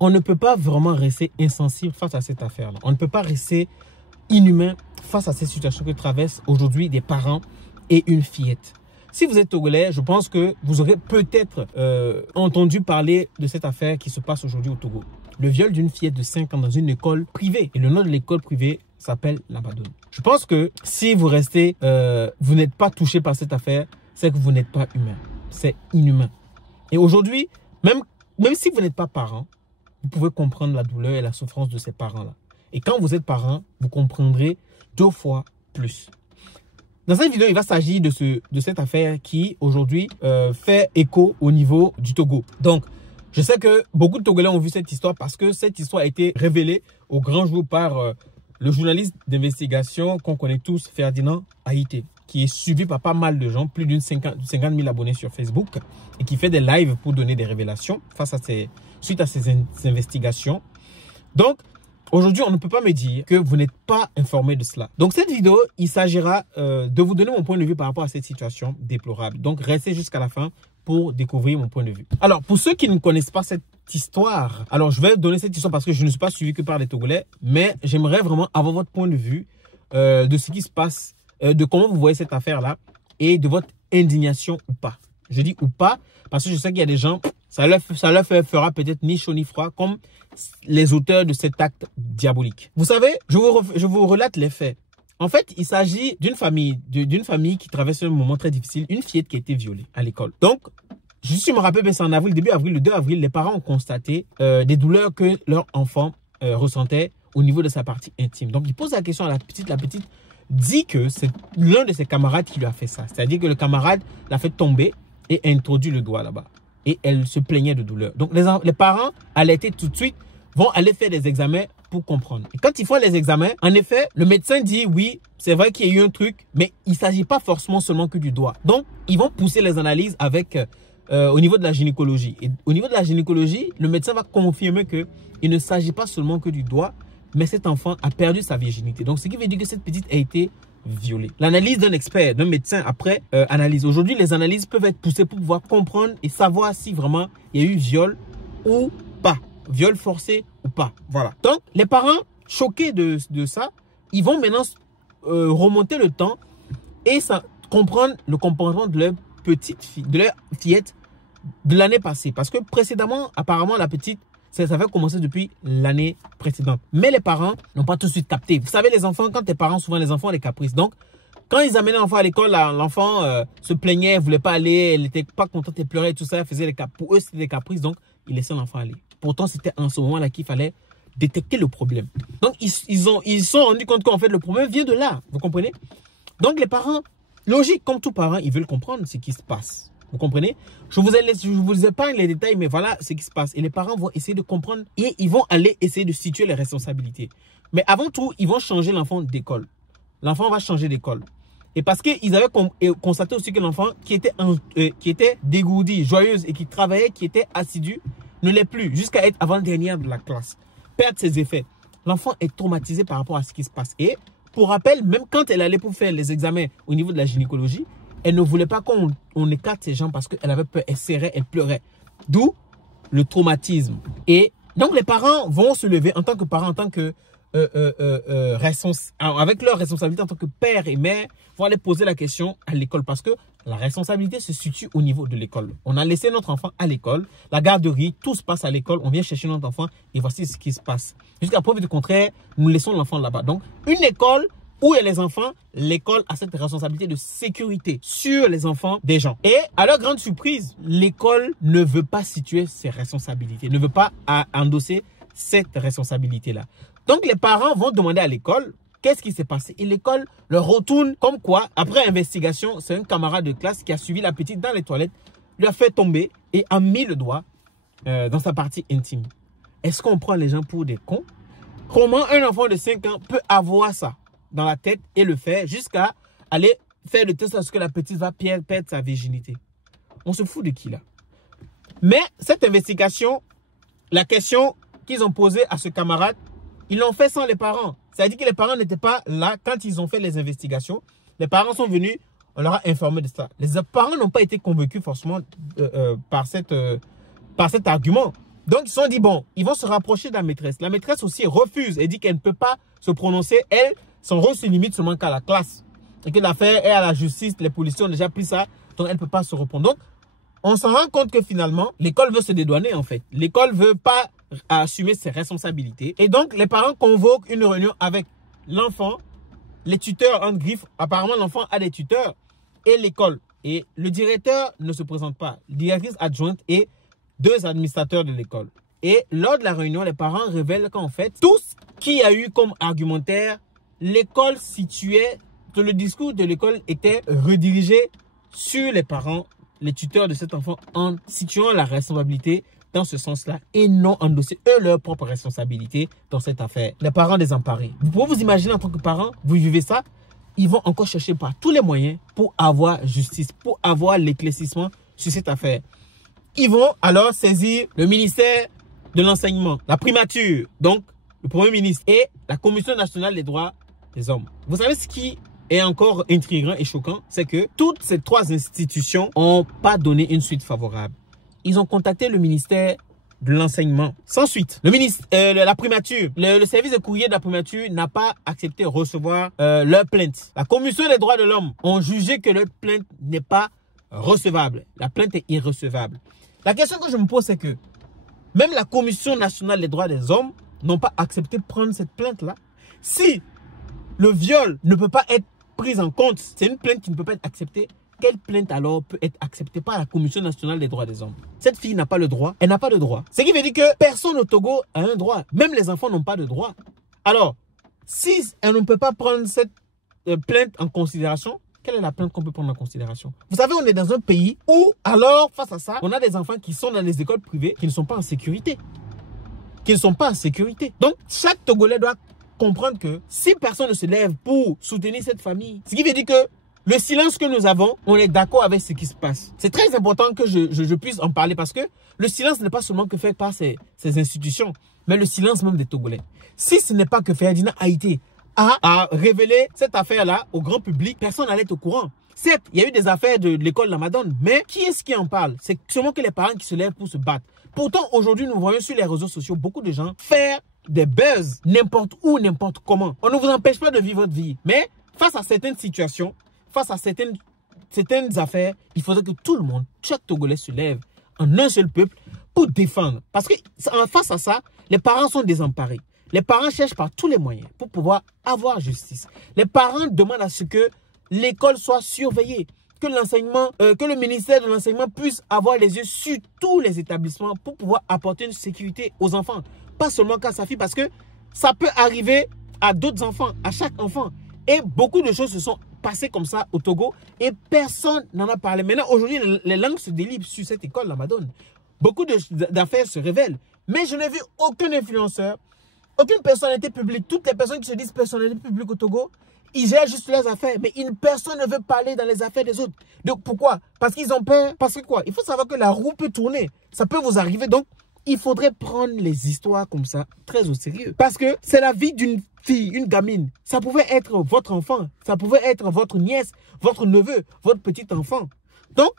on ne peut pas vraiment rester insensible face à cette affaire-là. On ne peut pas rester inhumain face à cette situation que traversent aujourd'hui des parents et une fillette. Si vous êtes togolais, je pense que vous aurez peut-être entendu parler de cette affaire qui se passe aujourd'hui au Togo. Le viol d'une fillette de 5 ans dans une école privée. Et le nom de l'école privée s'appelle l'Abadoune. Je pense que si vous restez, vous n'êtes pas touché par cette affaire, c'est que vous n'êtes pas humain. C'est inhumain. Et aujourd'hui, même si vous n'êtes pas parent, vous pouvez comprendre la douleur et la souffrance de ces parents-là. Et quand vous êtes parent, vous comprendrez 2 fois plus. Dans cette vidéo, il va s'agir de cette affaire qui, aujourd'hui, fait écho au niveau du Togo. Donc, je sais que beaucoup de Togolais ont vu cette histoire parce que cette histoire a été révélée au grand jour par le journaliste d'investigation qu'on connaît tous, Ferdinand Haïté, qui est suivi par pas mal de gens, plus d'une 50 000 abonnés sur Facebook, et qui fait des lives pour donner des révélations suite à ces investigations. Donc, aujourd'hui, on ne peut pas me dire que vous n'êtes pas informé de cela. Donc, cette vidéo, il s'agira de vous donner mon point de vue par rapport à cette situation déplorable. Donc, restez jusqu'à la fin pour découvrir mon point de vue. Alors, pour ceux qui ne connaissent pas cette histoire, alors je vais donner cette histoire parce que je ne suis pas suivi que par les Togolais, mais j'aimerais vraiment avoir votre point de vue de ce qui se passe, de comment vous voyez cette affaire-là et de votre indignation ou pas. Je dis ou pas parce que je sais qu'il y a des gens, ça leur fera peut-être ni chaud ni froid comme les auteurs de cet acte diabolique. Vous savez, je vous relate les faits. En fait, il s'agit d'une famille qui traverse un moment très difficile, une fillette qui a été violée à l'école. Donc, je me rappelle, c'est en avril, début avril, le 2 avril, les parents ont constaté des douleurs que leur enfant ressentait au niveau de sa partie intime. Donc, ils posent la question à la petite dit que c'est l'un de ses camarades qui lui a fait ça. C'est-à-dire que le camarade l'a fait tomber et a introduit le doigt là-bas. Et elle se plaignait de douleur. Donc, les parents, alertés tout de suite, vont aller faire des examens pour comprendre. Et quand ils font les examens, en effet, le médecin dit oui, c'est vrai qu'il y a eu un truc, mais il ne s'agit pas forcément seulement que du doigt. Donc, ils vont pousser les analyses avec au niveau de la gynécologie. Et au niveau de la gynécologie, le médecin va confirmer qu'il ne s'agit pas seulement que du doigt, mais cet enfant a perdu sa virginité. Donc, ce qui veut dire que cette petite a été violée. L'analyse d'un expert, d'un médecin après analyse. Aujourd'hui, les analyses peuvent être poussées pour pouvoir comprendre et savoir si vraiment il y a eu viol ou pas. Viol forcé ou pas. Voilà. Donc, les parents, choqués de ça, ils vont maintenant remonter le temps et comprendre le comportement de leur petite fille, de leur fillette de l'année passée. Parce que précédemment, apparemment, la petite, ça avait commencé depuis l'année précédente. Mais les parents n'ont pas tout de suite capté. Vous savez, les enfants, quand tes parents, souvent les enfants ont des caprices. Donc, quand ils amenaient l'enfant à l'école, l'enfant se plaignait, ne voulait pas aller, elle n'était pas contente, elle pleurait et tout ça. Elle faisait pour eux, c'était des caprices, donc ils laissaient l'enfant aller. Pourtant, c'était en ce moment-là qu'il fallait détecter le problème. Donc, ils se sont rendus compte qu'en fait, le problème vient de là. Vous comprenez? Donc, les parents, logique, comme tout parent, ils veulent comprendre ce qui se passe. Vous comprenez? Je vous épargne les détails, mais voilà ce qui se passe. Et les parents vont essayer de comprendre et ils vont aller essayer de situer les responsabilités. Mais avant tout, ils vont changer l'enfant d'école. L'enfant va changer d'école. Et parce qu'ils avaient constaté aussi que l'enfant qui était dégourdi, joyeuse et qui travaillait, qui était assidu, ne l'est plus jusqu'à être avant-dernière de la classe. Perdre ses effets. L'enfant est traumatisé par rapport à ce qui se passe. Et pour rappel, même quand elle allait pour faire les examens au niveau de la gynécologie, elle ne voulait pas qu'on écarte ses jambes parce qu'elle avait peur, elle serrait, elle pleurait. D'où le traumatisme. Et donc les parents vont se lever en tant que parents, en tant que avec leur responsabilité en tant que père et mère, vont aller poser la question à l'école parce que la responsabilité se situe au niveau de l'école. On a laissé notre enfant à l'école, la garderie, tout se passe à l'école, on vient chercher notre enfant et voici ce qui se passe. Jusqu'à preuve du contraire, nous laissons l'enfant là-bas. Donc, une école où il y a les enfants, l'école a cette responsabilité de sécurité sur les enfants des gens. Et à leur grande surprise, l'école ne veut pas situer ses responsabilités, ne veut pas endosser cette responsabilité-là. Donc, les parents vont demander à l'école qu'est-ce qui s'est passé. Et l'école leur retourne comme quoi, après investigation, c'est un camarade de classe qui a suivi la petite dans les toilettes, lui a fait tomber et a mis le doigt dans sa partie intime. Est-ce qu'on prend les gens pour des cons? Comment un enfant de 5 ans peut avoir ça dans la tête et le faire jusqu'à aller faire le test parce que la petite va perdre sa virginité? On se fout de qui là? Mais cette investigation, la question qu'ils ont posée à ce camarade, ils l'ont fait sans les parents. C'est-à-dire que les parents n'étaient pas là quand ils ont fait les investigations. Les parents sont venus, on leur a informé de ça. Les parents n'ont pas été convaincus forcément par cet argument. Donc, ils se sont dit, bon, ils vont se rapprocher de la maîtresse. La maîtresse aussi refuse et dit qu'elle ne peut pas se prononcer. Elle, son rôle se limite seulement qu'à la classe. Et que l'affaire est à la justice, les policiers ont déjà pris ça, donc elle ne peut pas se répondre. Donc, on s'en rend compte que finalement, l'école veut se dédouaner en fait. L'école ne veut pas assumer ses responsabilités. Et donc, les parents convoquent une réunion avec l'enfant, les tuteurs en griffe. Apparemment, l'enfant a des tuteurs et l'école. Et le directeur ne se présente pas. Directrice adjointe et 2 administrateurs de l'école. Et lors de la réunion, les parents révèlent qu'en fait, tout ce qu'il y a eu comme argumentaire, l'école situait, le discours de l'école était redirigé sur les parents, les tuteurs de cet enfant, en situant la responsabilité dans ce sens-là et non endosser eux leur propre responsabilité dans cette affaire. Les parents désemparés. Vous pouvez vous imaginer en tant que parent, vous vivez ça, ils vont encore chercher par tous les moyens pour avoir justice, pour avoir l'éclaircissement sur cette affaire. Ils vont alors saisir le ministère de l'enseignement, la primature, donc le Premier ministre et la Commission nationale des droits des hommes. Vous savez ce qui est encore intriguant et choquant, c'est que toutes ces 3 institutions n'ont pas donné une suite favorable. Ils ont contacté le ministère de l'enseignement sans suite. Le ministre, la primature, le service de courrier de la primature n'a pas accepté de recevoir leur plainte. La Commission des droits de l'homme ont jugé que leur plainte n'est pas recevable. La plainte est irrecevable. La question que je me pose, c'est que même la Commission nationale des droits des hommes n'ont pas accepté de prendre cette plainte-là. Si le viol ne peut pas être pris en compte, c'est une plainte qui ne peut pas être acceptée, quelle plainte alors peut être acceptée par la Commission nationale des droits des hommes? Cette fille n'a pas le droit, elle n'a pas de droit. Ce qui veut dire que personne au Togo a un droit, même les enfants n'ont pas de droit. Alors, si elle ne peut pas prendre cette plainte en considération, quelle est la plainte qu'on peut prendre en considération? Vous savez, on est dans un pays où, alors, face à ça, on a des enfants qui sont dans les écoles privées qui ne sont pas en sécurité. Qui ne sont pas en sécurité. Donc, chaque Togolais doit comprendre que si personne ne se lève pour soutenir cette famille, ce qui veut dire que le silence que nous avons, on est d'accord avec ce qui se passe. C'est très important que je puisse en parler parce que le silence n'est pas seulement que fait par ces institutions, mais le silence même des Togolais. Si ce n'est pas que Ferdinand Haïté a révélé cette affaire-là au grand public, personne n'allait être au courant. Certes, il y a eu des affaires de l'école Lamadone, mais qui est-ce qui en parle? C'est seulement que les parents qui se lèvent pour se battre. Pourtant, aujourd'hui, nous voyons sur les réseaux sociaux beaucoup de gens faire des buzz n'importe où, n'importe comment. On ne vous empêche pas de vivre votre vie. Mais face à certaines situations, face à certaines affaires, il faudrait que tout le monde, chaque Togolais se lève en un seul peuple pour défendre. Parce que face à ça, les parents sont désemparés. Les parents cherchent par tous les moyens pour pouvoir avoir justice. Les parents demandent à ce que l'école soit surveillée, que l'enseignement, que le ministère de l'enseignement puisse avoir les yeux sur tous les établissements pour pouvoir apporter une sécurité aux enfants. Pas seulement qu'à sa fille, parce que ça peut arriver à d'autres enfants, à chaque enfant. Et beaucoup de choses se sont passées comme ça au Togo et personne n'en a parlé. Maintenant, aujourd'hui, les langues se délient sur cette école Lamadone. Beaucoup d'affaires se révèlent. Mais je n'ai vu aucun influenceur, aucune personnalité publique. Toutes les personnes qui se disent personnalité publique au Togo, ils gèrent juste leurs affaires. Mais personne ne veut parler dans les affaires des autres. Donc pourquoi? Parce qu'ils ont peur. Parce que quoi? Il faut savoir que la roue peut tourner. Ça peut vous arriver. Donc, il faudrait prendre les histoires comme ça très au sérieux. Parce que c'est la vie d'une fille, une gamine. Ça pouvait être votre enfant. Ça pouvait être votre nièce, votre neveu, votre petit enfant. Donc,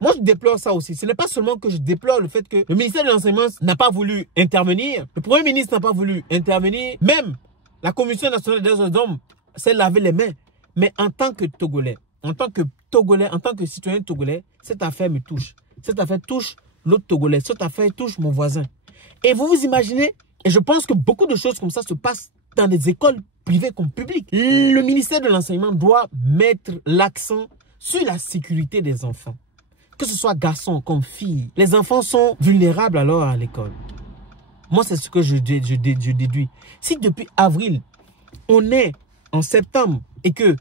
moi, je déplore ça aussi. Ce n'est pas seulement que je déplore le fait que le ministère de l'Enseignement n'a pas voulu intervenir. Le Premier ministre n'a pas voulu intervenir. Même la Commission nationale des droits de l'homme s'est lavé les mains. Mais en tant que Togolais, en tant que citoyen togolais, cette affaire me touche. Cette affaire touche l'autre Togolais. Cette affaire touche mon voisin. Et vous vous imaginez, et je pense que beaucoup de choses comme ça se passent dans des écoles privées comme publiques. Le ministère de l'Enseignement doit mettre l'accent sur la sécurité des enfants. Que ce soit garçons comme filles. Les enfants sont vulnérables alors à l'école. Moi, c'est ce que je déduis. Si depuis avril, on est en septembre et qu'il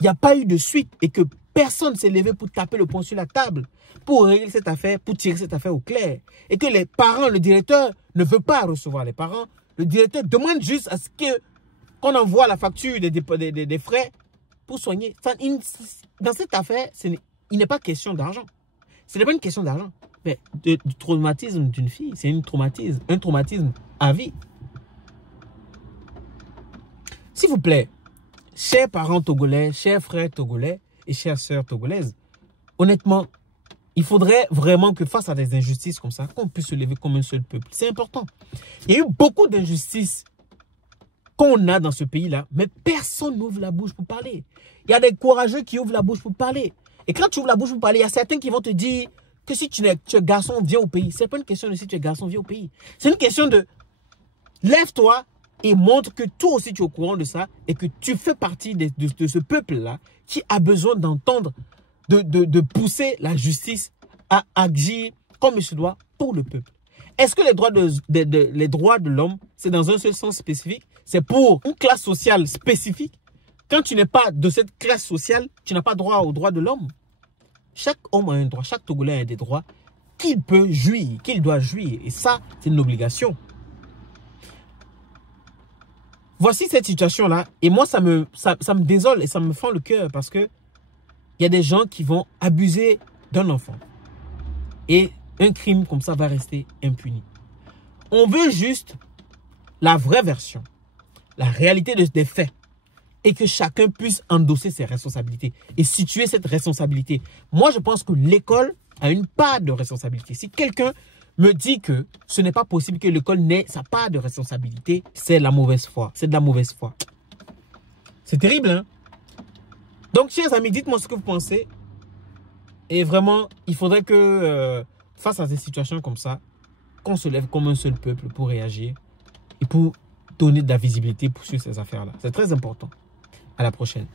n'y a pas eu de suite et que personne ne s'est levé pour taper le poing sur la table, pour régler cette affaire, pour tirer cette affaire au clair, et que les parents, le directeur ne veut pas recevoir les parents, le directeur demande juste à ce qu'on envoie la facture des frais pour soigner. Dans cette affaire, il n'est pas question d'argent. Ce n'est pas une question d'argent. Mais du traumatisme d'une fille, c'est un traumatisme à vie. S'il vous plaît, chers parents togolais, chers frères togolais et chères sœurs togolaises, honnêtement, Il faudrait vraiment que face à des injustices comme ça, qu'on puisse se lever comme un seul peuple. C'est important. Il y a eu beaucoup d'injustices qu'on a dans ce pays-là, mais personne n'ouvre la bouche pour parler. Il y a des courageux qui ouvrent la bouche pour parler. Et quand tu ouvres la bouche pour parler, il y a certains qui vont te dire que si tu es garçon, viens au pays. Ce n'est pas une question de si tu es garçon, viens au pays. C'est une question de lève-toi et montre que toi aussi tu es au courant de ça et que tu fais partie de ce peuple-là qui a besoin d'entendre, de pousser la justice à agir comme il se doit pour le peuple. Est-ce que les droits de l'homme, c'est dans un seul sens spécifique? C'est pour une classe sociale spécifique? Quand tu n'es pas de cette classe sociale, tu n'as pas droit aux droits de l'homme. Chaque homme a un droit, chaque Togolais a des droits qu'il peut jouir, qu'il doit jouir. Et ça, c'est une obligation. Voici cette situation-là. Et moi, ça me désole et ça me fend le cœur parce que il y a des gens qui vont abuser d'un enfant. Et un crime comme ça va rester impuni. On veut juste la vraie version, la réalité des faits. Et que chacun puisse endosser ses responsabilités et situer cette responsabilité. Moi, je pense que l'école a une part de responsabilité. Si quelqu'un me dit que ce n'est pas possible que l'école n'ait sa part de responsabilité, c'est la mauvaise foi. C'est de la mauvaise foi. C'est terrible, hein? Donc, chers amis, dites-moi ce que vous pensez. Et vraiment, il faudrait que, face à des situations comme ça, qu'on se lève comme un seul peuple pour réagir et pour donner de la visibilité sur ces affaires-là. C'est très important. À la prochaine.